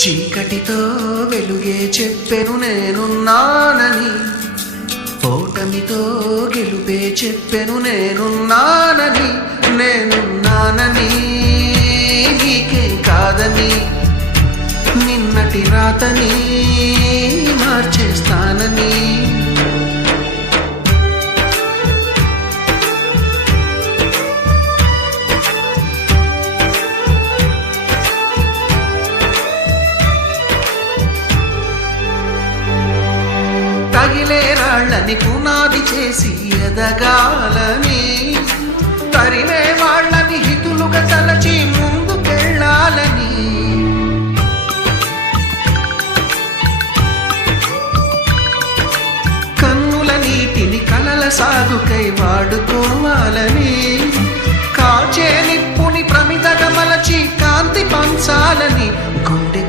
చీకటితో వెలుగే చెప్పెను నేనున్నానని, ఓటమితో గెలుపే చెప్పెను నేనున్నానని. నేనున్నానని నీకే కాదని, నిన్నటి రాతని మార్చేస్తానని. తగిలే రాళ్ళని పునాది చేసి ఎదగాలని, తరిమే వాళ్ళని హితులుగా తలచి ముందుకెళ్ళాలని. కన్నుల నీటిని కలల సాగుకై వాడుకోవాలని, కాచే నిప్పుని ప్రమిదగా మలచి కాంతి పంచాలని.